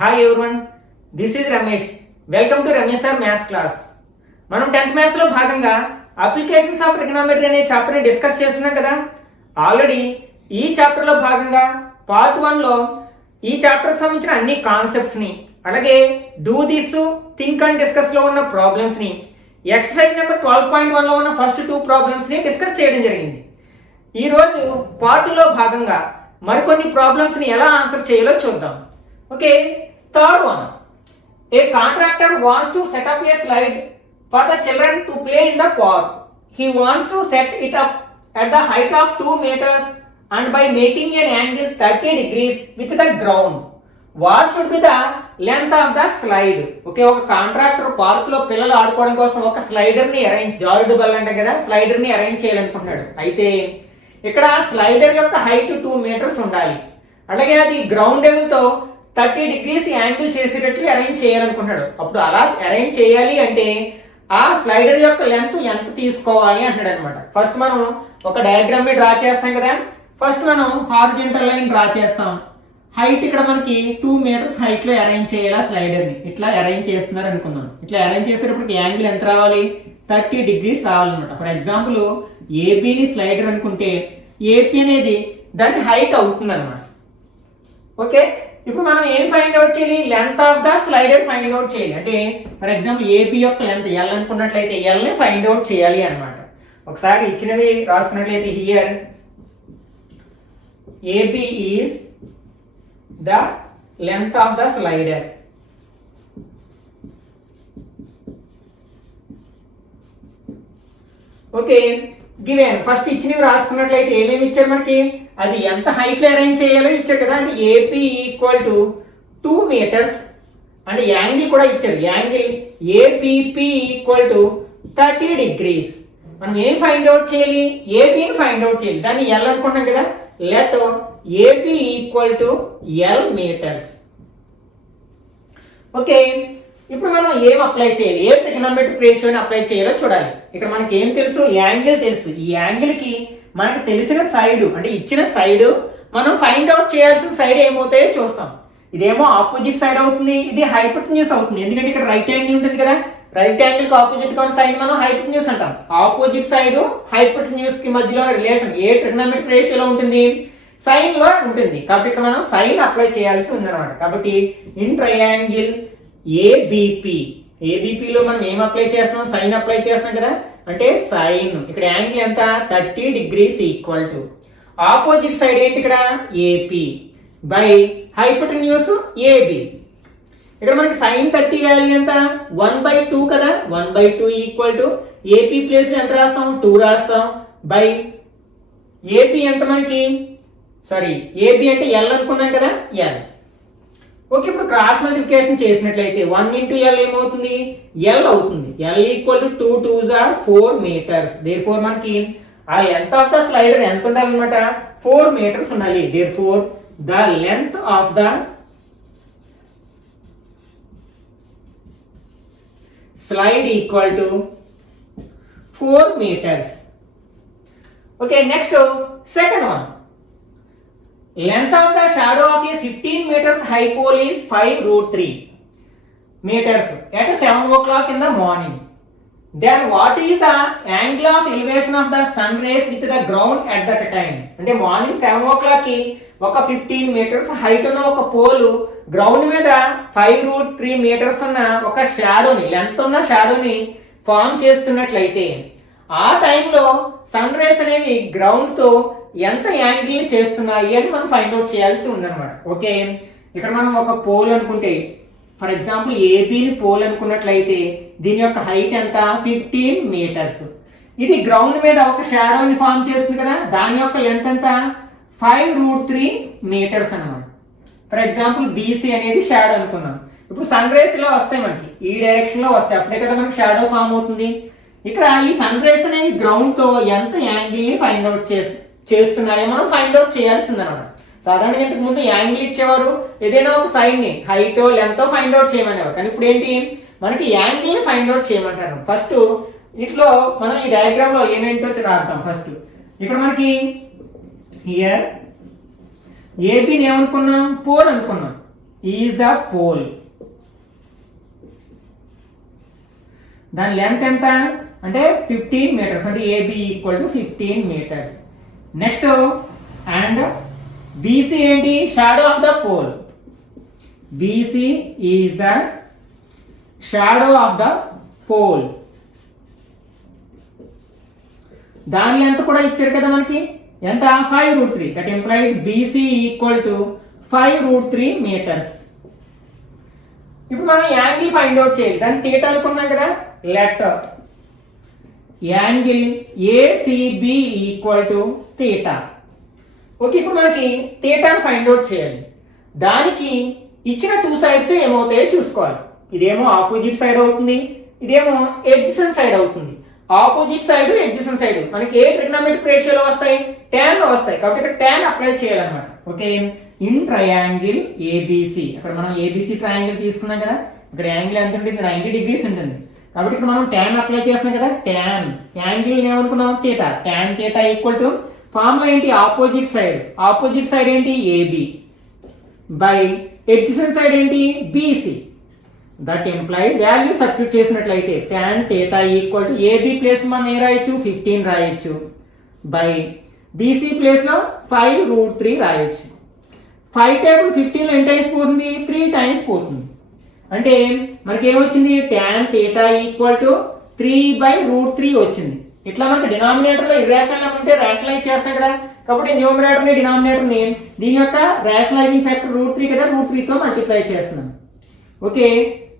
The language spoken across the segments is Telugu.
Hi everyone, this is Ramesh. Welcome to Ramesh sir maths class. మనం 10th మ్యాథ్స్లో భాగంగా అప్లికేషన్స్ ఆఫ్ ట్రిగ్నోమెట్రీ అనే చాప్టర్ని డిస్కస్ చేస్తున్నాం కదా. ఆల్రెడీ ఈ చాప్టర్లో భాగంగా పార్ట్ 1లో ఈ చాప్టర్కి సంబంధించిన అన్ని కాన్సెప్ట్స్ని, అలాగే డూ దిస్, థింక్ అండ్ డిస్కస్లో ఉన్న ప్రాబ్లమ్స్ని, ఎక్సర్సైజ్ నెంబర్ 12.1లో ఉన్న ఫస్ట్ 2 ప్రాబ్లమ్స్ని డిస్కస్ చేయడం జరిగింది. ఈరోజు పార్ట్ 2లో భాగంగా మరికొన్ని ప్రాబ్లమ్స్ని ఎలా ఆన్సర్ చేయాలో చూద్దాం. Okay, third one. A contractor wants to set up a slide for the children to play in the park. He wants to set it up at the height of 2 meters and by making an angle 30 degrees with the ground. What should be the length of the slide? Okay, ఒక కాంట్రాక్టర్ పార్క్ లో పిల్లలు ఆడుకోవడం కోసం ఒక స్లైడర్ ని జారుడు బల్ల అంటే కదా, స్లైడర్ ని అరేంజ్ చేయాలనుకుంటున్నాడు. అయితే ఇక్కడ స్లైడర్ యొక్క హైట్ 2 meters ఉండాలి, అలాగే అది గ్రౌండ్ లెవెల్ తో 30 degrees యాంగిల్ చేసేటట్లు అరేంజ్ చేయాలనుకుంటున్నాడు. అప్పుడు అలా అరేంజ్ చేయాలి అంటే ఆ స్లైడర్ యొక్క లెంత్ ఎంత తీసుకోవాలి అంటున్నాడు అనమాట. ఫస్ట్ మనం ఒక డయాగ్రామ్ ని డ్రా చేస్తాం కదా. ఫస్ట్ మనం హారిజంటల్ లైన్ డ్రా చేస్తాం. హైట్ ఇక్కడ మనకి 2 meters హైట్ లో అరేంజ్ చేయాలి స్లైడర్ ని. ఇట్లా అరేంజ్ చేస్తున్నారు అనుకుందాం. ఇట్లా అరేంజ్ చేసేటప్పుడు యాంగిల్ ఎంత రావాలి? 30 degrees రావాలన్నమాట. ఫర్ ఎగ్జాంపుల్ ఏబిని స్లైడర్ అనుకుంటే ఏపీ అనేది దాని హైట్ అవుతుంది అనమాట. ఓకే, ఇప్పుడు మనం ఏం ఫైండ్ అవుట్ చేయాలి? Length of the slider find out చేయాలి. అంటే ఫర్ ఎగ్జాంపుల్ ఏపీ యొక్క లెంత్ ఎల్ అనుకున్నట్లయితే ఎల్ ని ఫైండ్ అవుట్ చేయాలి అనమాట. ఒకసారి ఇచ్చినవి రాసుకున్నట్లయితే here AB is the length of the slider. Okay, given first ఇచ్చినవి రాసుకున్నట్లయితే ఏమేమి ఇచ్చారు మనకి? అది ఎంత హైట్ లో అరేంజ్ చేయాలో ఇచ్చారు కదా. అంటే ఏపీ ఈక్వల్ టు 2 meters అంటే యాంగిల్ కూడా ఇచ్చారు. Angle APP equal to 30 degrees. మనం ఏం ఫైండ్ అవుట్ చేయాలి? ఏపీని ఫైండ్ అవుట్ చేయాలి. దాన్ని ఎల్ అనుకుంటాం కదా. Let AP equal to L meters. Okay, ఇప్పుడు మనం ఏం అప్లై చేయాలి? ఏ ట్రిగ్నోమెట్రిక్ రేషియోని అప్లై చేయాలో చూడాలి. ఇక్కడ మనకి ఏం తెలుసు? యాంగిల్ తెలుసు. ఈ యాంగిల్ కి మనకు తెలిసిన సైడ్ అంటే ఇచ్చిన సైడ్ మనం ఫైండ్ అవుట్ చేయాల్సిన సైడ్ ఏమవుతాయో చూస్తాం. ఇదేమో ఆపోజిట్ సైడ్ అవుతుంది, ఇది హైపోటెన్యూస్ అవుతుంది. ఎందుకంటే ఇక్కడ రైట్ యాంగిల్ ఉంటుంది కదా. రైట్ యాంగిల్ కి ఆపోజిట్ గా ఉన్న సైడ్ మనం హైపోటెన్యూస్ అంటాం. ఆపోజిట్ సైడ్ హైపోటెన్యూస్ కి మధ్యలో రిలేషన్ ఏ ట్రిగ్నోమెట్రిక్ రేషియోలో ఉంటుంది? సైన్ లో ఉంటుంది. కాబట్టి ఇక్కడ మనం సైన్ అప్లై చేయాల్సి ఉందన్నమాట. కాబట్టి ఇన్ ట్రయాంగిల్ ఏబిపి, ఏబిపిలో మనం ఏం అప్లై చేస్తున్నాం? సైన్ అప్లై చేస్తున్నాం కదా. అంటే సైన్ ఇక్కడ యాంగిల్ ఎంత? 30 degrees equal to opposite side ఏంటి? ఇక్కడ ఏపీ బై హైపోటెన్యూస్ ఏబి. ఇక్కడ మనకి సైన్ 30 వాల్యూ ఎంత? 1/2 కదా. 1/2 ఈక్వల్ టు ఏపీ ప్లేస్ లో ఎంత రాస్తాం? 2 రాస్తాం బై ఏపీ ఎంత మనకి? సారీ, ఏబి అంటే ఎల్ అనుకున్నాం కదా, ఎల్. ఓకే, ఇప్పుడు క్రాస్ మల్టిప్లికేషన్ చేసినట్లయితే 1 into L ఏమవుతుంది? L అవుతుంది. L equal to 2 2s are 4 meters. Therefore మనకి ఆ లెంత్ ఆఫ్ ద స్లైడర్ ఎంత ఉండాలన్నమాట? 4 meters ఉండాలి. Therefore the length of the slide equal to 4 meters. Okay, next second one. Length of the shadow of a 15 meters high pole is 5√3 meters at 7 o'clock in the morning. Then what is the angle of elevation of the sun rays with the ground at that time? అంటే మార్నింగ్ 7 o'clock కి ఒక 15 meters హైట్ ఉన్న ఒక పోల్ గ్రౌండ్ మీద 5√3 meters ఉన్న ఒక షాడోని, లెంత్ ఉన్న షాడోని ఫామ్ చేస్తున్నట్లయితే ఆ టైంలో సన్ రేస్ అనేవి గ్రౌండ్ తో ఎంత యాంగిల్ చేస్తున్నాయి అని మనం ఫైండ్ అవుట్ చేయాల్సి ఉందన్నమాట. ఓకే, ఇక్కడ మనం ఒక పోల్ అనుకుంటే ఫర్ ఎగ్జాంపుల్ ఏబిని పోల్ అనుకున్నట్లయితే దీని యొక్క హైట్ ఎంత? 15 meters. ఇది గ్రౌండ్ మీద ఒక షాడోని ఫామ్ చేస్తుంది కదా. దాని యొక్క లెంత్ ఎంత? 5√3 meters అన్నమాట. ఫర్ ఎగ్జాంపుల్ బీసీ అనేది షాడో అనుకున్నాం. ఇప్పుడు సన్ రేస్ లో వస్తాయి మనకి, ఈ డైరెక్షన్ లో వస్తాయి, అప్పుడే కదా మనకి షాడో ఫామ్ అవుతుంది. ఇక్కడ ఈ సన్ రేస్ అనేవి గ్రౌండ్ తో ఎంత యాంగిల్ ని ఫైండ్ అవుట్ చేస్తున్నాయో మనం ఫైండ్ అవుట్ చేయాల్సింది అనమాట. సాధారణంగా ఇంతకు ముందు యాంగిల్ ఇచ్చేవారు, ఏదైనా ఒక సైడ్ ని హైట్ లెంత్ ఫైండ్ అవుట్ చేయమనేవారు. కానీ ఇప్పుడు ఏంటి? మనకి యాంగిల్ ని ఫైండ్ అవుట్ చేయమంటారు. ఫస్ట్ ఇట్లో మనం ఈ డయాగ్రామ్ లో ఏమేంటో రాద్దాం. ఫస్ట్ ఇక్కడ మనకి హియర్ ఏబిని ఏమనుకున్నాం? పోల్ అనుకున్నాం. Is the pole. దాని లెంత్ ఎంత అంటే 15 మీటర్స్, అంటే AB equal to 15 metres. Next and BC ఏంటి, shadow of the pole. BC is the shadow of the pole. దాని లెంత్ కూడా ఇచ్చారు కదా మనకి, ఎంత 5√3. That implies BC equal to 5√3 metres. ఇప్పుడు మనం యాంగిల్ ఫైండ్ అవుట్ చేయాలి. దాన్ని థీటా అనుకున్నాం కదా, let angle ACB equal to theta. Okay, ఇప్పుడు మనకి థీటాను ఫైండ్ అవుట్ చేయాలి. దానికి ఇచ్చిన 2 సైడ్స్ ఏమవుతాయో చూసుకోవాలి. ఇదేమో ఆపోజిట్ సైడ్ అవుతుంది, ఇదేమో ఎడ్జసెంట్ సైడ్ అవుతుంది. ఆపోజిట్ సైడ్ ఎడ్జసెంట్ సైడ్ మనకి ఏ ట్రిగ్నోమెట్రిక్ రేషియోలో వస్తాయి, tan లో వస్తాయి. కాబట్టి ఇక్కడ tan అప్లై చేయాలన్నమాట. ఓకే, ఇన్ ట్రయాంగిల్ ఏబిసి, అక్కడ మనం ఏబిసి ట్రయాంగిల్ తీసుకున్నాం కదా, ఇక్కడ యాంగిల్ ఎంత ఉంటుంది, 90 degrees ఉంటుంది. కాబట్టి ఇక్కడ మనం tan అప్లై చేస్తున్నాం కదా, tan యాంగిల్ ఏమనుకున్నాం, theta. tan theta equal to formula ఏంటి, ఆపోజిట్ సైడ్. ఆపోజిట్ సైడ్ ఏంటి, ఏబి బై ఎడ్జసెంట్ సైడ్ ఏంటి, BC. That employ value substitute చేసినట్లయితే tan theta equal to AB place మనం ఏ రాయొచ్చు, 15 రాయొచ్చు, బై బీసీ ప్లేస్ లో 5√3 రాయొచ్చు. 5 టేబుల్ 15 ఎంత టైమ్స్ పోతుంది, 3 టైమ్స్ పోతుంది. అంటే మనకి ఏమొచ్చింది, tan థీటా ఈక్వల్ టు 3/√3 వచ్చింది. ఇట్లా మనకి డినామినేటర్ లో ఇర్రేషనల్ నెంబర్ ఉంటే రేషనలైజ్ చేస్తాం కదా, కాబట్టి న్యూమరేటర్ ని డినామినేటర్ ని దీని యొక్క రేషనలైజింగ్ ఫ్యాక్టర్ √3 కదా, √3 తో మల్టిప్లై చేస్తున్నాం. ఓకే,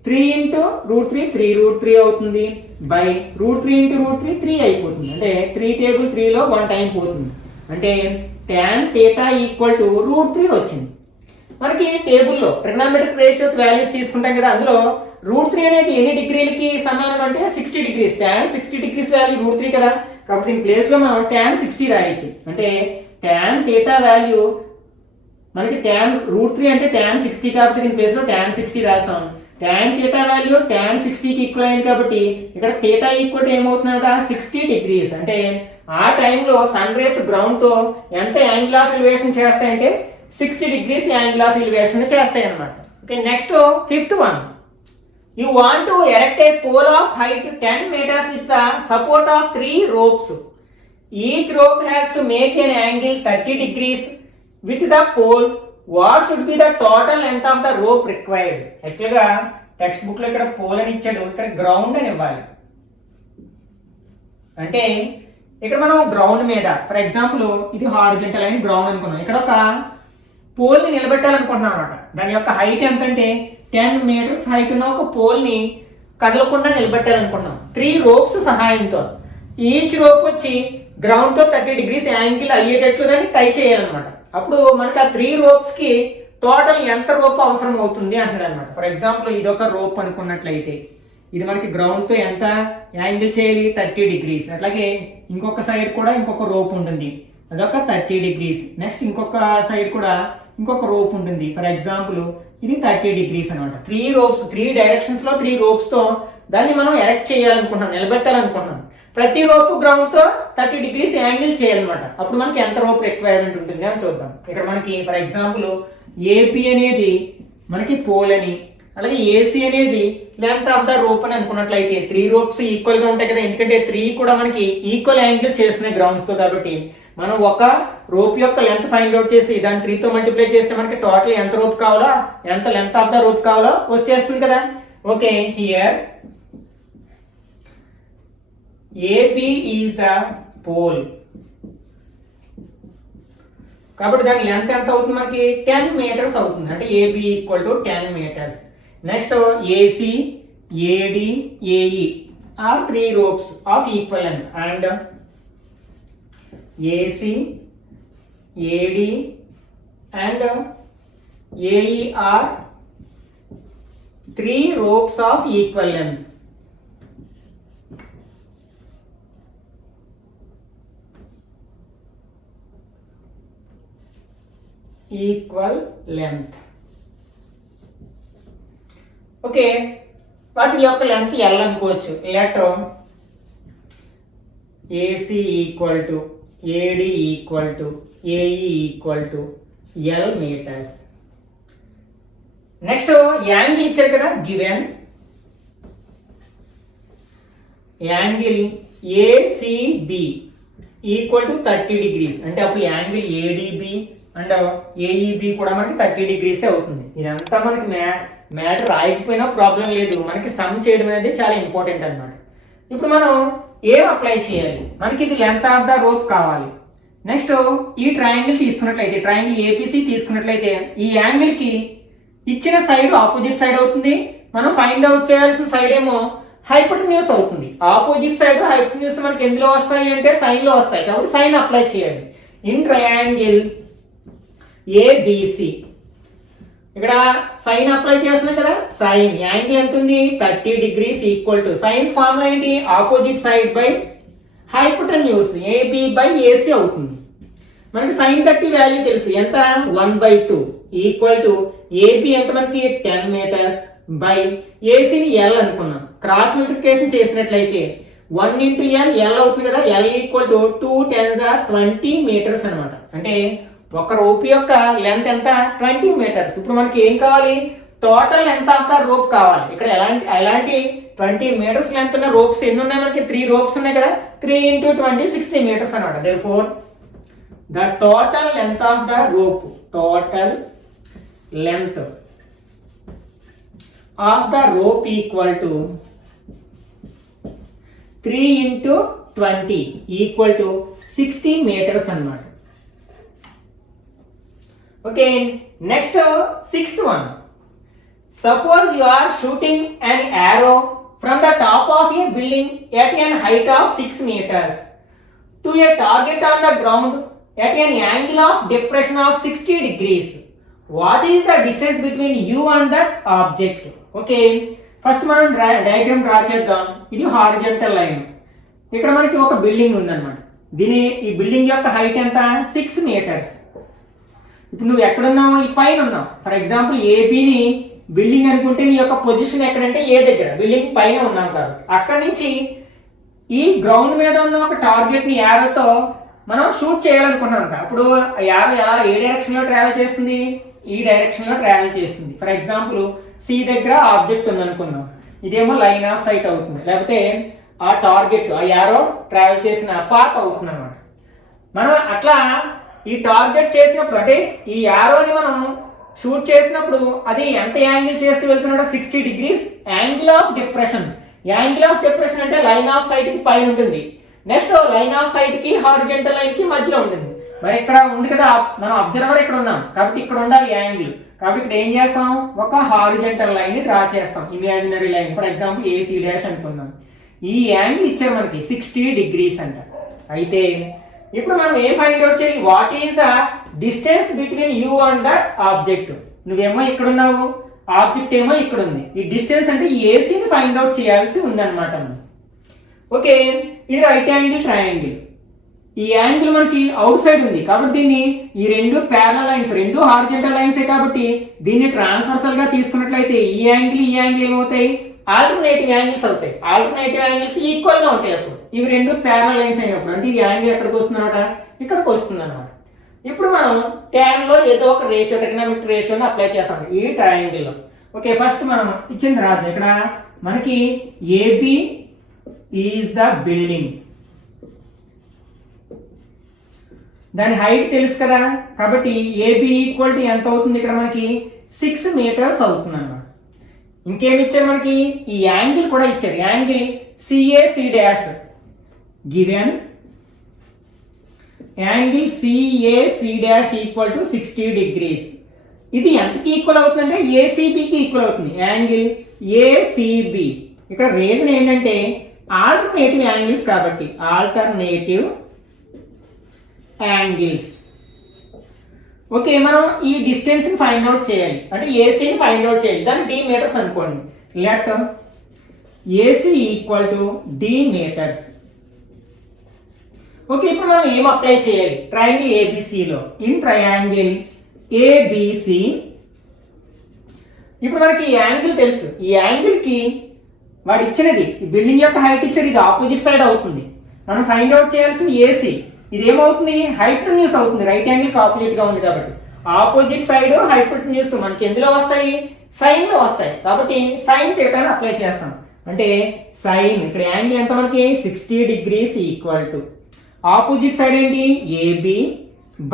3 × √3 3√3 అవుతుంది, బై √3 × √3 3 అయిపోతుంది. అంటే 3 టేబుల్ 3 లో 1 టైం పోతుంది. అంటే tan థీటా ఈక్వల్ టు √3 వచ్చింది. మనకి టేబుల్లో ట్రిగ్నోమెట్రిక్ రేషియోస్ వాల్యూస్ తీసుకుంటాం కదా, అందులో √3 అనేది ఎన్ని డిగ్రీలకి సమానం అంటే 60 degrees. tan 60 degrees వాల్యూ √3 కదా, కాబట్టి దీని ప్లేస్ లో మనం tan 60 రాయొచ్చు. అంటే tan థీటా వాల్యూ మనకి tan √3 అంటే tan 60 కాబట్టి దీని ప్లేస్ లో tan 60 రాసాం. tan థీటా వాల్యూ tan 60 కి ఈక్వల్ అయింది కాబట్టి ఇక్కడ థీటా ఈక్వల్ టు ఏమవుతుందంట, 60 degrees. అంటే ఆ టైంలో సన్ రేస్ గ్రౌండ్ తో ఎంత యాంగిల్ ఆఫ్ ఎలివేషన్ చేస్తాయంటే 60 degrees యాంగిల్ ఆఫ్ ఎలివేషన్ చేస్తాయి అన్నమాట. Okay, next 5th one. You want to erect a pole of height 10 meters with the support of 3 ropes. Each rope has to make an angle 30 degrees with the pole. What should be the total length of the rope required? యాక్చువల్గా టెక్స్ట్ బుక్ లో ఇక్కడ పోల్ అని ఇచ్చాడు, ఇక్కడ గ్రౌండ్ అని ఇవ్వాలి. అంటే ఇక్కడ మనం గ్రౌండ్ మీద, ఫర్ ఎగ్జాంపుల్ ఇది హారిజాంటల్ లైన్ గ్రౌండ్ అనుకున్నాం, ఇక్కడ ఒక పోల్ ని నిలబెట్టాలనుకుంటున్నాం అనమాట. దాని యొక్క హైట్ ఎంత అంటే 10 meters హైట్ ఉన్న ఒక పోల్ ని కదలకుండా నిలబెట్టాలనుకుంటున్నాం 3 ropes సహాయంతో. ఈచ్ రోప్ వచ్చి గ్రౌండ్ తో 30 degrees యాంగిల్ అయ్యేటట్లు దాన్ని టై చేయాలన్నమాట. అప్పుడు మనకి ఆ 3 ropes కి టోటల్ ఎంత రోప్ అవసరం అవుతుంది అంటాడు అనమాట. ఫర్ ఎగ్జాంపుల్ ఇది ఒక రోప్ అనుకున్నట్లయితే ఇది మనకి గ్రౌండ్ తో ఎంత యాంగిల్ చేయాలి, 30 degrees. అట్లాగే ఇంకొక సైడ్ కూడా ఇంకొక రోప్ ఉంటుంది, అదొక 30 degrees. నెక్స్ట్ ఇంకొక సైడ్ కూడా ఇంకొక రోప్ ఉంటుంది, ఫర్ ఎగ్జాంపుల్ ఇది 30 degrees అనమాట. 3 ropes 3 డైరెక్షన్స్ లో 3 ropes తో దాన్ని మనం ఎరెక్ట్ చేయాలనుకుంటున్నాం, నిలబెట్టాలనుకుంటున్నాం. ప్రతి రోప్ గ్రౌండ్ తో 30 degrees యాంగిల్ చేయాలన్నమాట. అప్పుడు మనకి ఎంత రోప్ రిక్వైర్మెంట్ ఉంటుంది అని చూద్దాం. ఇక్కడ మనకి ఫర్ ఎగ్జాంపుల్ ఏపీ అనేది మనకి పోల్ అని, అలాగే ఏసీ అనేది లెంత్ ఆఫ్ ద రోప్ అని అనుకున్నట్లయితే 3 ropes ఈక్వల్ గా ఉంటాయి కదా, ఎందుకంటే 3 కూడా మనకి ఈక్వల్ యాంగిల్ చేస్తున్నాయి గ్రౌండ్స్ తో. కాబట్టి మనం ఒక రోప్ యొక్క లెంత్ ఫైండ్ అవుట్ చేసి దాన్ని 3 తో మల్టిప్లై చేస్తే మనకి టోటల్ ఎంత రోప్ కావాలో, ఎంత లెంత్ ఆఫ్ ద రోప్ కావాలో వచ్చేస్తుంది కదా. Okay, here AB is the pole. కాబట్టి దాని లెంత్ ఎంత అవుతుంది మనకి 10 meters అవుతుంది. అంటే AB equal to 10 meters. Next AC, AD, AE are 3 ropes of equal length. And AC, AD and AE are 3 ropes of equal length. Equal length. Okay, వాటి యొక్క లెంత్ ఎల్ అనుకోవచ్చు. Let AC equal to AD equal to AE equal to L meters. Next angle ఇచ్చారు కదా, given angle ACB equal to 30 degrees, అంటే అప్పుడు యాంగిల్ ఏడిబి అండ్ ఏఈబి కూడా మనకి 30 degrees అవుతుంది. ఇదంతా మనకి మ్యాటర్ రాయకపోయినా ప్రాబ్లం లేదు, మనకి సమ్ చేయడం అనేది చాలా ఇంపార్టెంట్ అన్నమాట. ఇప్పుడు మనం ఏం అప్లై చేయాలి, మనకి ఇది లెంత్ ఆఫ్ ద రోప్ కావాలి. నెక్స్ట్ ఈ ట్రయాంగిల్ తీసుకున్నట్లయితే, ట్రయాంగిల్ ఏబిసి తీసుకున్నట్లయితే ఈ యాంగిల్కి ఇచ్చిన సైడ్ ఆపోజిట్ సైడ్ అవుతుంది. మనం ఫైండ్ అవుట్ చేయాల్సిన సైడ్ ఏమో హైపోటెన్యూస్ అవుతుంది. ఆపోజిట్ సైడ్ హైపోటెన్యూస్ మనకి ఎందులో వస్తాయి అంటే సైన్ లో వస్తాయి, కాబట్టి సైన్ అప్లై చేయాలి. ఇన్ ట్రయాంగిల్ ఏబిసి ఇక్కడ సైన్ అప్లై చేస్తున్నాం కదా, సైన్ యాంగిల్ ఎంత ఉంది 30 degrees equal to sine formula ఏంటి, opposite side by hypotenuse AB by ఏసి అవుతుంది. మనకి సైన్ 30 వాల్యూ తెలుసు ఎంత, 1/2 ఈక్వల్ టు ఏబి ఎంత మనకి 10 meters బై ఏసీని ఎల్ అనుకున్నాం. క్రాస్ మల్టిప్లికేషన్ చేసినట్లయితే 1 into ఎల్ అవుతుంది కదా, L equal to 2 10s are 20 meters అనమాట. అంటే ఒక రోప్ యొక్క లెంత్ ఎంత, 20 meters. ఇప్పుడు మనకి ఏం కావాలి, total length of the rope కావాలి. ఇక్కడ ఎలాంటి 20 meters లెంత్ ఉన్న రోప్స్ ఎన్ని ఉన్నాయి మనకి, 3 ropes ఉన్నాయి కదా, 3 into 20 60 meters అనమాట. therefore the total length of the rope, total length of the rope equal to 3 into 20 equal to 60 meters అన్నమాట. Okay, next 6th one. Suppose you are shooting an arrow from the top of a building at an height of 6 meters to a target on the ground at an angle of depression of 60 degrees. What is the distance between you and that object? Okay, first మనం డయాగ్రామ్ డ్రా చేద్దాం. ఇది హారిజంటల్ లైన్. ఇక్కడ మనకి ఒక బిల్డింగ్ ఉందన్నమాట. ఈ బిల్డింగ్ యొక్క హైట్ ఎంత, 6 meters. ఇప్పుడు నువ్వు ఎక్కడున్నావు, ఈ పైన ఉన్నావు. ఫర్ ఎగ్జాంపుల్ ఏబిని బిల్డింగ్ అనుకుంటే నీ యొక్క పొజిషన్ ఎక్కడంటే ఏ దగ్గర, బిల్డింగ్ పైన ఉన్నాం కాబట్టి అక్కడి నుంచి ఈ గ్రౌండ్ మీద ఉన్న ఒక టార్గెట్ ని యారోతో మనం షూట్ చేయాలనుకున్నాం. అప్పుడు యారో ఎలా ఏ డైరెక్షన్ లో ట్రావెల్ చేస్తుంది, ఈ డైరెక్షన్ లో ట్రావెల్ చేస్తుంది. ఫర్ ఎగ్జాంపుల్ సి దగ్గర ఆబ్జెక్ట్ ఉంది అనుకున్నాం, ఇదేమో లైన్ ఆఫ్ సైట్ అవుతుంది, లేకపోతే ఆ టార్గెట్ ఆ యారో ట్రావెల్ చేసిన పాత్ అవుతుంది అనమాట. మనం అట్లా ఈ టార్గెట్ చేసినప్పుడు అంటే ఈ యారోని మనం షూట్ చేసినప్పుడు అది ఎంత యాంగిల్ చేస్తూ వెళ్తున్నాడో 60 degrees angle of depression. Angle of depression అంటే లైన్ ఆఫ్ సైట్ కి పైన ఉంటుంది, నెక్స్ట్ లైన్ ఆఫ్ సైట్ కి హారిజంటల్ లైన్ కి మధ్యలో ఉంటుంది. మరి ఇక్కడ ఉంది కదా, మనం అబ్జర్వర్ ఇక్కడ ఉన్నాం కాబట్టి ఇక్కడ ఉండాలి యాంగిల్. కాబట్టి ఇక్కడ ఏం చేస్తాం, ఒక హారిజంటల్ లైన్ ని డ్రా చేస్తాం, imaginary line. For example AC dash అనుకుందాం. ఈ యాంగిల్ ఇచ్చారు మనకి 60 degrees అంట. అయితే ఇప్పుడు మనం ఏం ఫైండ్ అవుట్ చేయాలి, what is the distance between you and that object. నువ్వేమో ఇక్కడ ఉన్నావు, ఆబ్జెక్ట్ ఏమో ఇక్కడ ఉంది. ఈ డిస్టెన్స్ అంటే ఏసీని ఫైండ్ అవుట్ చేయాల్సి ఉందన్నమాట. ఓకే, ఇది రైట్ యాంగిల్ ట్రయాంగిల్. ఈ యాంగిల్ మనకి అవుట్ సైడ్ ఉంది కాబట్టి దీన్ని ఈ రెండు ప్యారలల్ లైన్స్, రెండు హారిజంటల్ లైన్సే కాబట్టి దీన్ని ట్రాన్స్వర్సల్ గా తీసుకున్నట్లయితే ఈ యాంగిల్ ఏమవుతాయి, ఆల్టర్నేటివ్ యాంగిల్స్ అవుతాయి. ఆల్టర్నేటివ్ యాంగిల్స్ ఈక్వల్ గా ఉంటాయి అప్పుడు. ఇవి రెండు ప్యారలల్ లైన్స్ అయినప్పుడు అంటే ఈ యాంగిల్ ఎక్కడికి వస్తుంది అనమాట, ఇక్కడికి వస్తుంది అనమాట. ఇప్పుడు మనం ట్యాన్ లో ఏదో ఒక రేషియో, ట్రిగ్నోమెట్రిక్ రేషియోని అప్లై చేస్తాం ఈ ట్రయాంగిల్ లో. ఓకే, ఫస్ట్ మనం ఇచ్చింది రాదు. ఇక్కడ మనకి ఏబి ఈజ్ ద బిల్డింగ్, దాని హైట్ తెలుసు కదా, కాబట్టి ఏబి ఈక్వల్ టు ఎంత అవుతుంది, ఇక్కడ మనకి 6 meters అవుతుంది అన్నమాట. ఇంకేమి ఇచ్చారు మనకి, ఈ యాంగిల్ కూడా ఇచ్చారు. Angle CAC dash given angle CAC dash equal to 60 degrees. ఇది ఎంతకి ఈక్వల్ అవుతుందంటే ఏసీబీకి ఈక్వల్ అవుతుంది. Angle ACB. ఇక్కడ రీజన్ ఏంటంటే ఆల్టర్నేటివ్ యాంగిల్స్ కాబట్టి, ఆల్టర్నేటివ్ యాంగిల్స్. ఓకే, మనం ఈ డిస్టెన్స్ ని ఫైండ్ అవుట్ చేయాలి అంటే ఏసీని ఫైండ్ అవుట్ చేయాలి. దాన్ని డి మీటర్స్ అనుకోండి. Let AC equal to D meters. Okay, ఇప్పుడు మనం ఏం అప్లై చేయాలి ట్రయాంగిల్ ఏబిసిలో. ఇన్ ట్రయాంగిల్ ఏబిసి ఇప్పుడు మనకి ఈ యాంగిల్ తెలుసు. ఈ యాంగిల్ కి వాడు ఇచ్చినది ఈ బిల్డింగ్ యొక్క హైట్ ఇచ్చాడు, ఇది ఆపోజిట్ సైడ్ అవుతుంది. మనం ఫైండ్ అవుట్ చేయాల్సింది ఏసీ. ఇది ఏమవుతుంది, హైపోటెన్యూస్ అవుతుంది. రైట్ యాంగిల్ కి ఆపోజిట్ గా ఉంది కాబట్టి ఆపోజిట్ సైడ్ హైపోటెన్యూస్ మనకి ఎందులో వస్తాయి, సైన్లో వస్తాయి. కాబట్టి సైన్ థీటాని అప్లై చేస్తాం. అంటే సైన్ ఇక్కడ యాంగిల్ ఎంత మనకి 60 degrees equal to opposite side ఏంటి AB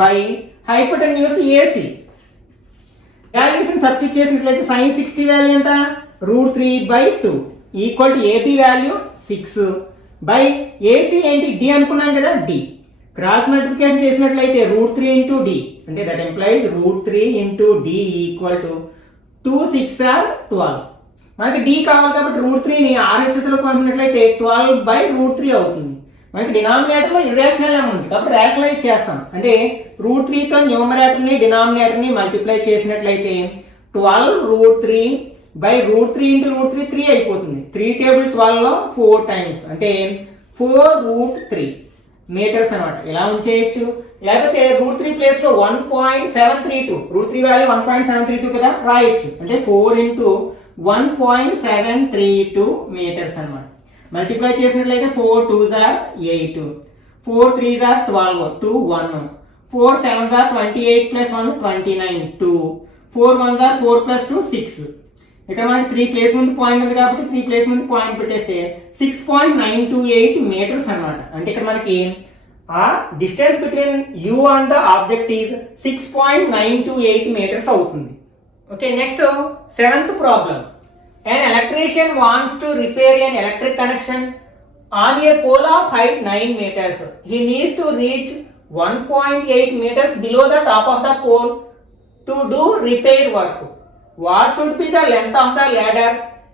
by hypotenuse AC. Values substitute చేసినట్లయితే సైన్ 60 వాల్యూ ఎంత √3/2 equal to AB value 6 by AC ఏంటి డి అనుకున్నాం కదా డి. క్రాస్ మల్టిప్లికేషన్ చేసినట్లయితే √3 into d అంటే that employees √3 into d equal to 2 6 are 12. మనకి d కావాలి కాబట్టి √3ని RHS లో పంపినట్లయితే 12/√3 అవుతుంది. మనకి డినామినేటర్ లో ఇర్రేషనల్ ఉంది కాబట్టి రేషనలైజ్ చేస్తాం. అంటే √3 తో న్యూమరేటర్ ని డినామినేటర్ ని మల్టిప్లై చేసినట్లయితే 12√3/√3 into √3 3 అయిపోతుంది. 3 టేబుల్ 12 లో 4 టైమ్స్ అంటే 4√3 మీటర్స్ అనమాట. ఇలా ఉంచేయచ్చు. లేకపోతే √3 ప్లేస్ లో 1.732 √3 వాల్యూ 1.732 కదా రాయొచ్చు. అంటే 4 into 1.732 మీటర్స్ అనమాట. మల్టిప్లై చేసినట్లయితే 4 2s are 8, 4 3s are 12, 2 1, 4 7s are 28 plus 1 29, 2, 4 1s are 4 plus 2 6. ఇక్కడ మనకి 3 ప్లేస్ ముందు పాయింట్ ఉంది కాబట్టి 3 ప్లేస్ ముందు పాయింట్ పెట్టేస్తే 6.928 మీటర్స్ అన్నమాట. అంటే ఇక్కడ మనకి ఆ distance between you and the object is 6.928 metres అవుతుంది. Okay, next 7th problem. An electrician wants to repair an electric connection on a pole of height 9 meters. He needs to reach 1.8 meters below the top of the pole to do repair work. What should be the length of the ladder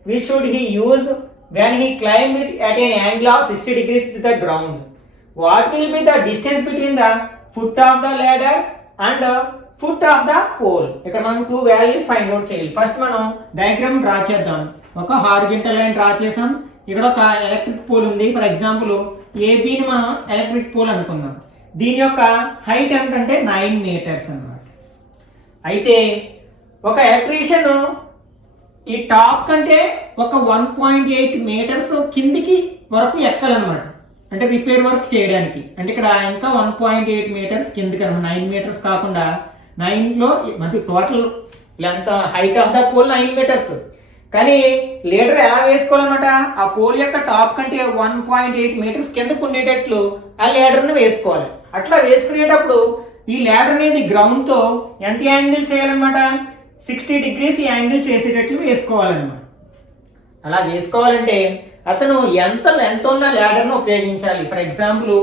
which should he use when he climbs it at an angle of 60 degrees to the ground? What will be the distance between the foot of the ladder and the foot of the pole? ఇక్కడ మనం 2 వాల్యూస్ ఫైండ్ అవుట్ చేయాలి. ఫస్ట్ మనం డయాగ్రామ్ డ్రా చేద్దాం. ఒక హారిజంటల్ లైన్ డ్రా చేసాం. ఇక్కడ ఒక ఎలక్ట్రిక్ పోల్ ఉంది. ఫర్ ఎగ్జాంపుల్ ఏబిని మనం ఎలక్ట్రిక్ పోల్ అనుకుందాం. దీని యొక్క హైట్ ఎంత అంటే 9 మీటర్స్ అన్నమాట. అయితే ఒక ఎలక్ట్రీషియన్ ఈ టాప్ కంటే ఒక 1.8 మీటర్స్ కిందికి వరకు ఎక్కాలన్నమాట. అంటే రిపేర్ వర్క్ చేయడానికి. అంటే ఇక్కడ ఇంకా 1.8 మీటర్స్ కిందికి అనమాట. 9 మీటర్స్ కాకుండా 9లో మనకి total length height of the pole 9 meters. కానీ లీడర్ ఎలా వేసుకోవాలన్నమాట, ఆ పోల్ యొక్క టాప్ కంటే 1.8 మీటర్స్ కిందకు ఉండేటట్లు ఆ లీడర్ని వేసుకోవాలి. అట్లా వేసుకునేటప్పుడు ఈ లీడర్ అనేది గ్రౌండ్తో ఎంత యాంగిల్ చేయాలన్నమాట 60 degrees ఈ యాంగిల్ చేసేటట్లు వేసుకోవాలన్నమాట. అలా వేసుకోవాలంటే అతను ఎంత లెంత్ ఉన్న ల్యాడర్ను ఉపయోగించాలి. ఫర్ ఎగ్జాంపుల్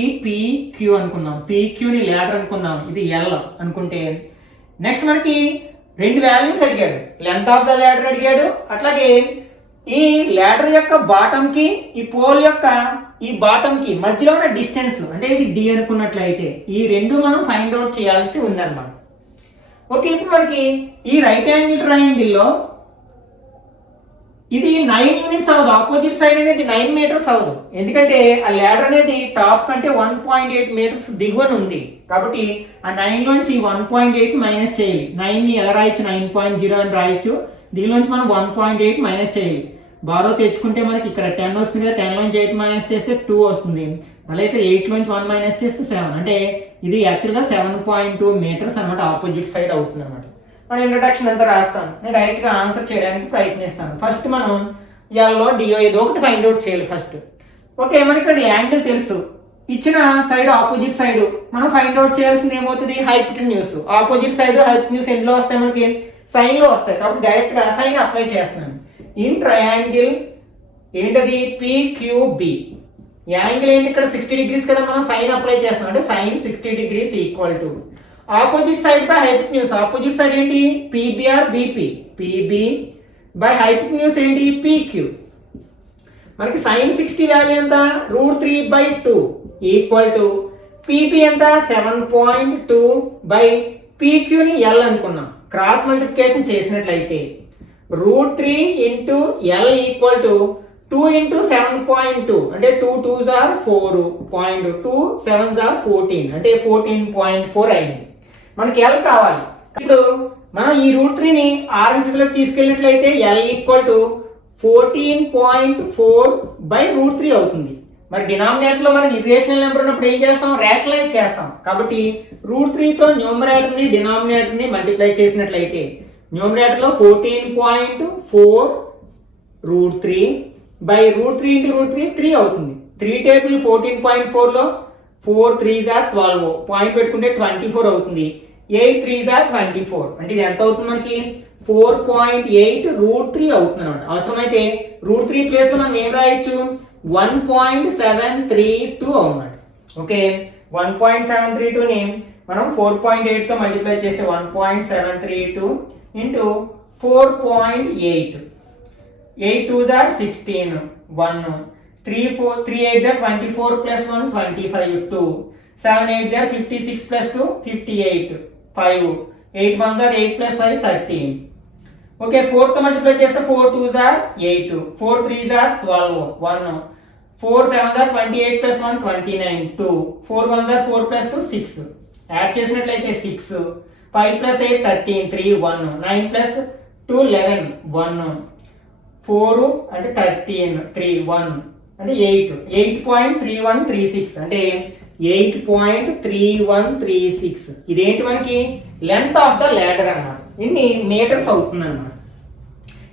ఈ PQ అనుకుందాం, PQని ల్యాడర్ అనుకుందాం, ఇది L అనుకుంటే నెక్స్ట్ మనకి 2 వాల్యూస్ అడిగాడు. లెంత్ ఆఫ్ ద ల్యాడర్ అడిగాడు, అట్లాగే ఈ ల్యాడర్ యొక్క బాటంకి ఈ పోల్ యొక్క ఈ బాటంకి మధ్యలో ఉన్న డిస్టెన్స్ అంటే ఇది D అనుకున్నట్లయితే ఈ 2 మనం ఫైండ్ అవుట్ చేయాల్సి ఉందన్నమాట. ఓకే, ఇప్పుడు మనకి ఈ రైట్ యాంగిల్ ట్రయాంగిల్లో ఇది 9 యూనిట్స్ అవ్వదు. ఆపోజిట్ సైడ్ అనేది 9 మీటర్స్ అవ్వదు. ఎందుకంటే ఆ ల్యాడర్ అనేది టాప్ కంటే 1.8 మీటర్స్ దిగువన ఉంది. కాబట్టి ఆ 9లోంచి 1.8 మైనస్ చేయాలి. 9ని ఎలా రాయొచ్చు 9.0 అని రాయొచ్చు. దీనిలోంచి మనం 1.8 మైనస్ చేయాలి. బారో తెచ్చుకుంటే మనకి ఇక్కడ 10 వస్తుంది కదా, 10లోంచి 8 మైనస్ చేస్తే 2 వస్తుంది. అలాగే ఇక్కడ 8లోంచి 1 మైనస్ చేస్తే 7. అంటే ఇది యాక్చువల్గా 7.2 మీటర్స్ అనమాట. ఆపోజిట్ సైడ్ అవుతుంది అనమాట. మనం ఇంట్రడక్షన్ అంతా రాస్తాను. నేను డైరెక్ట్గా ఆన్సర్ చేయడానికి ప్రయత్నిస్తాను. ఫస్ట్ మనం ఎల్లో డిఓ ఏదో ఒకటి ఫైండ్ అవుట్ చేయాలి ఫస్ట్. ఓకే, మనకి ఇక్కడ యాంగిల్ తెలుసు. ఇచ్చిన సైడ్ ఆపోజిట్ సైడ్ మనం ఫైండ్ అవుట్ చేయాల్సింది ఏమవుతుంది హైపోటెన్యూస్. ఆపోజిట్ సైడ్ హైపోటెన్యూస్ ఎందులో వస్తాయి మనకి సైన్లో వస్తాయి. కాబట్టి డైరెక్ట్గా సైన్ అప్లై చేస్తున్నాను. ఇన్ ట్రయాంగిల్ ఏంటది PQB. యాంగిల్ ఏంటి ఇక్కడ 60 degrees కదా, మనం సైన్ అప్లై చేస్తున్నాం. అంటే sine 60 degrees equal to opposite side by hypotenuse. Opposite side ఏంటి PBR BP, PB by hypotenuse ఏంటి PQ. మనకి సైన్ 60 వాల్యూ ఎంత √3/2 ఈక్వల్ టు PB ఎంత 7.2 బై PQని L అనుకున్నాం. క్రాస్ మల్టిప్లికేషన్ చేసినట్లయితే √3 into L equal to 2 into 7.2 అంటే 2 2s are 4, 2 7s are 14 అంటే 14.4 అయింది. మనకి L కావాలి. ఇప్పుడు మనం ఈ √3ని RHSలోకి తీసుకెళ్ళినట్లయితే L ఈక్వల్ టు 14.4/√3 అవుతుంది. మరి డినామినేటర్లో మనకి ఇర్రేషనల్ నెంబర్ ఉన్నప్పుడు ఏం చేస్తాం రేషనలైజ్ చేస్తాం. కాబట్టి √3తో న్యూమరేటర్ని డినామినేటర్ని మల్టిప్లై చేసినట్లయితే న్యూమరేటర్లో 14.4 √3 బై √3 ఇంటూ √3 3 అవుతుంది. 3 టేబుల్ 14.4లో 4 3s are 12 పాయింట్ పెట్టుకుంటే 24 అవుతుంది. 8 3s are 24 అంటే ఇది ఎంత అవుతుంది మనకి 4.8 √3 అవుతుంది అనమాట. అవసరమైతే √3 ప్లేస్లో మనం ఏం రాయొచ్చు 1.732 అన్నమాట. ఓకే 1.732ని మనం 4.8తో మల్టిప్లై చేస్తే 1.732 into 4.8 8 2s are 16 1 3 8s are 24 plus 1 25 2 7 8s are 56 plus 2 58 5 8 1s are 8 plus 5 13. Okay 4తో multiply చేస్తే 4 2s are 8 4 3s are 12 1 4 7s are 28 plus 1 29 2 4 1s are 4 plus 2 6 add చేసినట్లయితే 6 5 plus 8 13 3 1 9 plus 2 11 1 4 అంటే 13 3 1 అంటే 8 8.3136 అంటే 8.3136 ఇదేంటి మనకి లెంత్ ఆఫ్ ద ల్యాడర్ అన్నమాట. ఇన్ని మీటర్స్ అవుతుంది అన్నమాట.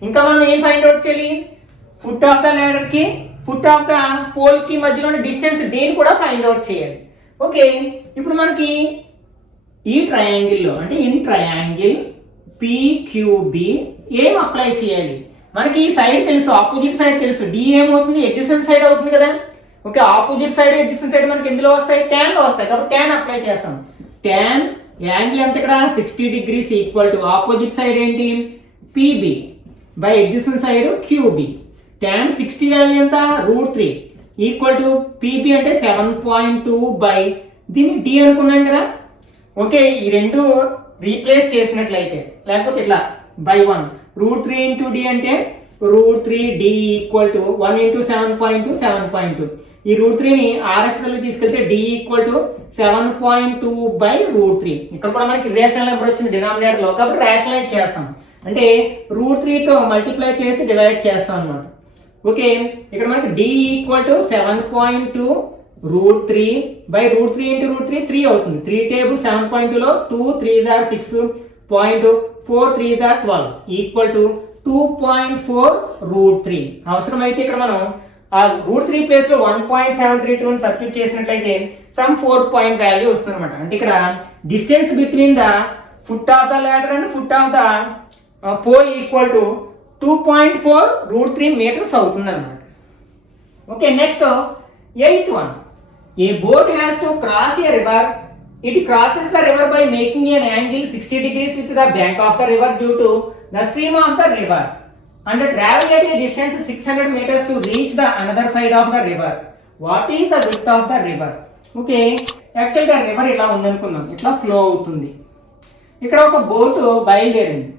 ఇంకా మనం ఏం ఫైండ్ అవుట్ చేయాలి ఫుట్ ఆఫ్ ద ల్యాడర్ కి ఫుట్ ఆఫ్ ద పోల్ కి మధ్యలోని డిస్టెన్స్ దీన్ని కూడా ఫైండ్ అవుట్ చేయాలి. ఓకే ఇప్పుడు మనకి ఈ ట్రయాంగిల్లో అంటే ఇన్ ట్రయాంగిల్ పిక్యూబి ఏం అప్లై చేయాలి మనకి ఈ సైడ్ తెలుసు ఆపోజిట్ సైడ్ తెలుసు డి ఏమవుతుంది ఎడ్జసెంట్ సైడ్ అవుతుంది కదా. Okay opposite side adjacent side మనకి ఎందులో వస్తాయి tan లో వస్తాయి కాబట్టి tan అప్లై చేస్తాం. tan యాంగిల్ ఎంత ఇక్కడ 60 degrees equal to opposite side ఏంటి PB by adjacent side QB. tan 60 value ఎంత √3 ఈక్వల్ టు PB అంటే 7.2 బై దీన్ని D అనుకున్నాం కదా. ఓకే ఈ రెండు రీప్లేస్ చేసినట్లయితే లేకపోతే ఇట్లా బై 1 √3 ఇంటూ D అంటే √3D ఈక్వల్ టు 1 ఇంటూ 7.2 7.2 ఈ √3ని RHSలో తీసుకెళ్తే D ఈక్వల్ టు 7.2 బై √3. ఇక్కడ కూడా మనకి రేషనల్ నెంబర్ వచ్చింది డినామినేటర్లో కాబట్టి రేషనలైజ్ చేస్తాం అంటే √3తో మల్టిప్లై చేసి డివైడ్ చేస్తాం అన్నమాట. ఓకే ఇక్కడ మనకి D equal to 7.2 √3 by √3 into √3 3 అవుతుంది. 3 టేబుల్ 7.2లో 2 3s are 6 0.4 3s are 12 equal to 2.4 √3. అవసరమైతే ఇక్కడ మనం ఆ √3 ప్లేస్ లో 1.732 ని సబ్స్టిట్యూట్ చేసినట్లయితే సమ్ 4 పాయింట్ వాల్యూ వస్తుంది అనమాట. అంటే ఇక్కడ distance between the foot of the ladder and foot of the pole equal to 2.4 √3 meters అవుతుంది అనమాట. Okay next 8th one. A boat has to cross a river. It crosses the river by making an angle 60 degrees with the bank of the river due to the stream of the river and travel at a distance 600 meters to reach the another side of the river. What is the width of the river? Okay, actually the river ఇలా ఉందనుకుందాం ఇట్లా ఫ్లో అవుతుంది. ఇక్కడ ఒక బోట్ బయలుదేరింది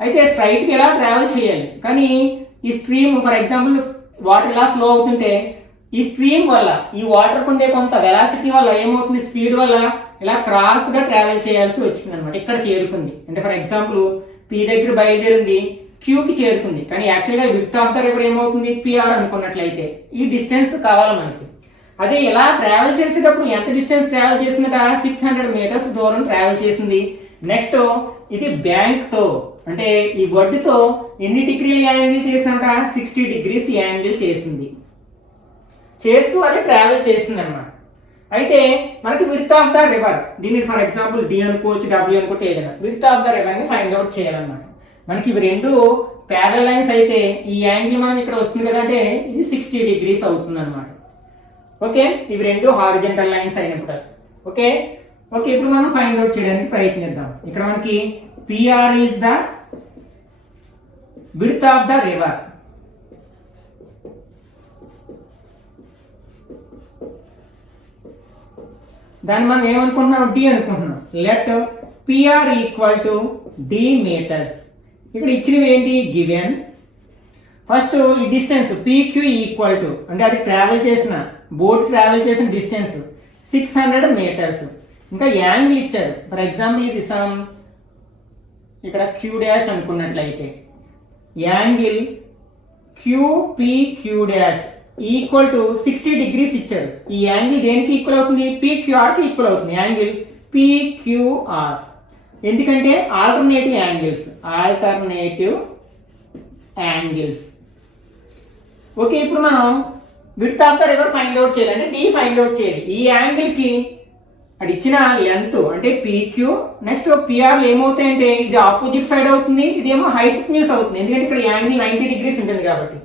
అయితే స్ట్రైట్గా ఎలా ట్రావెల్ చేయాలి కానీ ఈ స్ట్రీమ్ ఫర్ ఎగ్జాంపుల్ వాటర్ ఇలా ఫ్లో అవుతుంటే ఈ స్ట్రీమ్ వల్ల ఈ వాటర్ ఉండే కొంత వెలాసిటీ వల్ల ఏమవుతుంది స్పీడ్ వల్ల ఇలా క్రాస్ గా ట్రావెల్ చేయాల్సి వచ్చింది అనమాట. ఇక్కడ చేరుకుంది అంటే ఫర్ ఎగ్జాంపుల్ P దగ్గర బయలుదేరింది Qకి చేరుకుంది కానీ యాక్చువల్గా విడ్త్ ఆఫ్ ద రివర్ ఏమవుతుంది PR అనుకున్నట్లయితే ఈ డిస్టెన్స్ కావాలి మనకి. అదే ఇలా ట్రావెల్ చేసేటప్పుడు ఎంత డిస్టెన్స్ ట్రావెల్ చేసిందట 600 మీటర్స్ దూరం ట్రావెల్ చేసింది. నెక్స్ట్ ఇది బ్యాంక్ తో అంటే ఈ వడ్డుతో ఎన్ని డిగ్రీల యాంగిల్ చేసిందట 60 degrees యాంగిల్ చేసింది చేస్తూ అది ట్రావెల్ చేసింది అనమాట. అయితే మనకి విడ్త్ ఆఫ్ ద రివర్ దీన్ని ఫర్ ఎగ్జాంపుల్ D అనుకోవచ్చు W అనుకోవచ్చు ఏదైనా విడ్త్ ఆఫ్ ద రివర్ ని ఫైండ్ అవుట్ చేయాలన్నమాట. మనకి ఇవి రెండు ప్యారలల్ లైన్స్ అయితే ఈ యాంగిల్ మనం ఇక్కడ వస్తుంది కదా అంటే ఇది 60 degrees అవుతుంది అనమాట. ఓకే ఇవి రెండు హారిజంటల్ లైన్స్ అయినప్పుడు ఓకే ఓకే ఇప్పుడు మనం ఫైండ్ అవుట్ చేయడానికి ప్రయత్నిద్దాం. ఇక్కడ మనకి PR is the width of the river. దాన్ని మనం ఏమనుకుంటున్నాం D అనుకుంటున్నాం. Let PR equal to D meters. ఇక్కడ ఇచ్చినవి ఏంటి గివెన్ ఫస్ట్ ఈ డిస్టెన్స్ PQ ఈక్వల్ టు అంటే అది ట్రావెల్ చేసిన బోట్ ట్రావెల్ చేసిన డిస్టెన్స్ 600 మీటర్స్. ఇంకా యాంగిల్ ఇచ్చారు ఫర్ ఎగ్జాంపుల్ ఇది సమ్ ఇక్కడ Q డాష్ అనుకున్నట్లయితే angle QPQ dash equal to 60 degrees ఇచ్చారు. ఈ యాంగిల్ దేనికి ఈక్వల్ అవుతుంది PQR కి ఈక్వల్ అవుతుంది యాంగిల్ PQR. ఎందుకంటే ఆల్టర్నేటివ్ యాంగిల్స్. ఓకే, ఇప్పుడు మనం width of the river find out చేయాలి, అంటే డి ఫైండ్ అవుట్ చేయాలి. ఈ యాంగిల్కి అది ఇచ్చిన లెంత్ అంటే పీక్యూ, నెక్స్ట్ పిఆర్లు ఏమవుతాయంటే ఇది ఆపోజిట్ సైడ్ అవుతుంది, ఇదేమో హైపోటెన్యూస్ అవుతుంది, ఎందుకంటే ఇక్కడ యాంగిల్ 90 degrees ఉంటుంది కాబట్టి.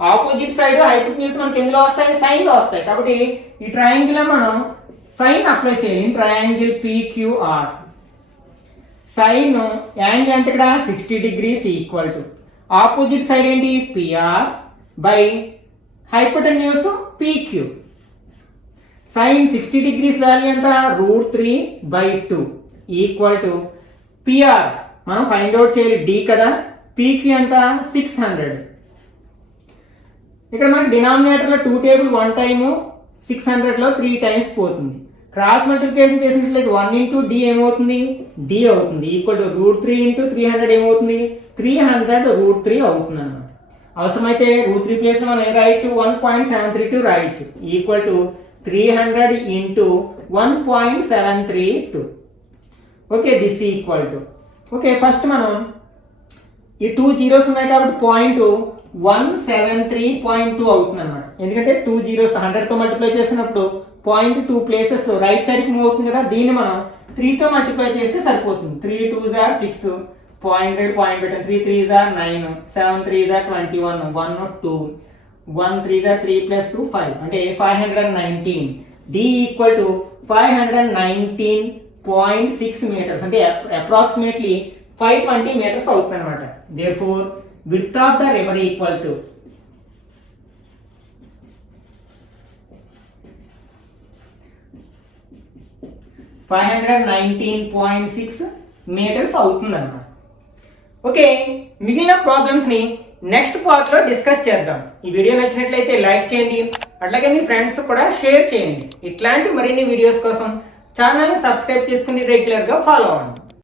ఆపోజిట్ సైడ్ హైపోటెన్యూస్ మనకి ఎందులో వస్తాయి, సైన్లో వస్తాయి. కాబట్టి ఈ ట్రయాంగిల్ మనం సైన్ అప్లై చేయాలి. ట్రయాంగిల్ పీక్యూఆర్ సైన్ యాంగిల్ ఎంత ఇక్కడ 60 degrees equal to opposite side ఏంటి PR by hypotenuse PQ. Sine 60 degrees value ఎంత √3/2 ఈక్వల్ టు పిఆర్ మనం ఫైండ్ అవుట్ చేయాలి డి కదా, పీక్యూ ఎంత 600. ఇక్కడ మనకి డినామినేటర్లో 2 టేబుల్ 1 టైము 600లో 3 times పోతుంది. క్రాస్ మల్టిప్లికేషన్ చేసినట్లయితే 1 into d ఏమవుతుంది, d అవుతుంది, ఈక్వల్ టు √3 into 300 ఏమవుతుంది 300√3 అవుతుంది అన్నమాట. అవసరమైతే √3 ప్లేస్ మనం ఏం రాయొచ్చు 1.732 రాయొచ్చు, equal to 300 into 1.732. Okay, this equal to okay first మనం ఈ 2 zeros ఉన్నాయి కాబట్టి పాయింట్ 173.2 అవుతుంది అనమాట. ఎందుకంటే 2 zeros 100తో మల్టిప్లై చేస్తున్నప్పుడు 0.2 ప్లేసెస్ రైట్ సైడ్కి మూవ్ అవుతుంది కదా, దీన్ని మనం 3తో మల్టిప్లై చేస్తే సరిపోతుంది. 3 2s are 6, పాయింట్ పెట్టాం, 3 3s are 9, 7 3s are 21, 1 2, 1 3s are 3 plus 2 5, అంటే 519. D ఈక్వల్ టు 519.6 meters, అంటే అప్రాక్సిమేట్లీ 520 meters అవుతుంది అనమాట. Therefore width of the river equal to 519.6 meters అవుతుంది అన్నమాట. ఓకే, మిగిలిన ప్రాబ్లమ్స్ని నెక్స్ట్ పార్ట్లో డిస్కస్ చేద్దాం. ఈ వీడియో నచ్చినట్లయితే లైక్ చేయండి, అట్లాగే మీ ఫ్రెండ్స్ కూడా షేర్ చేయండి. ఇట్లాంటి మరిన్ని వీడియోస్ కోసం ఛానల్ని సబ్స్క్రైబ్ చేసుకుని రెగ్యులర్గా ఫాలో అవ్వండి.